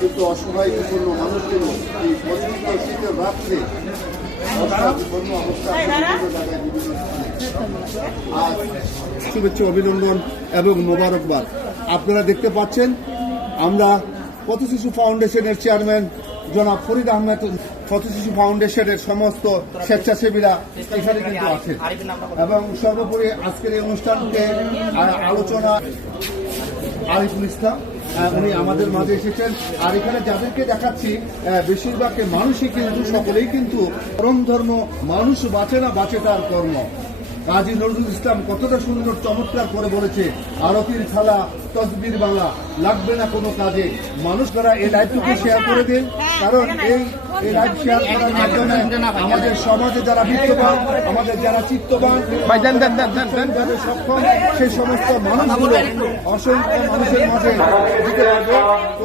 কিন্তু অসহায় বিপন্ন মানুষের এই প্রচন্ড শীতের রাত্রে বিপন্ন অবস্থা শুভেচ্ছা অভিনন্দন এবং মোবারকবাদ। আপনারা দেখতে পাচ্ছেন আমরা পথ শিশু ফাউন্ডেশনের চেয়ারম্যান জনাব ফরিদ আহমেদ, পথ শিশু ফাউন্ডেশনের সমস্ত স্বেচ্ছাসেবীরা এখানে কিন্তু আছেন এবং সর্বোপরি আজকের এই অনুষ্ঠানকে আলোচনা আরিফুল ইসলাম উনি আমাদের মাঝে এসেছেন। আর এখানে যাদেরকে দেখাচ্ছি বেশিরভাগ মানুষই কিন্তু সকলেই কিন্তু পরম ধর্ম, মানুষ বাঁচে না বাঁচে তার কর্ম। কাজী নজরুল ইসলাম কতটা সুন্দর চমৎকার করে বলেছে, আরতির থালা তসবির বাংলা লাগবে না কোনো কাজে। মানুষ দ্বারা এই লাইভটুকু শেয়ার করে দিন, কারণ এই লাইভ শেয়ার করার মাধ্যমে আমাদের সমাজে যারা বিত্তবান, আমাদের যারা চিত্তবান, যাদের সক্ষম, সেই সমস্ত মানুষগুলো অসংখ্য মানুষের মাঝে দিতে পারবে। তো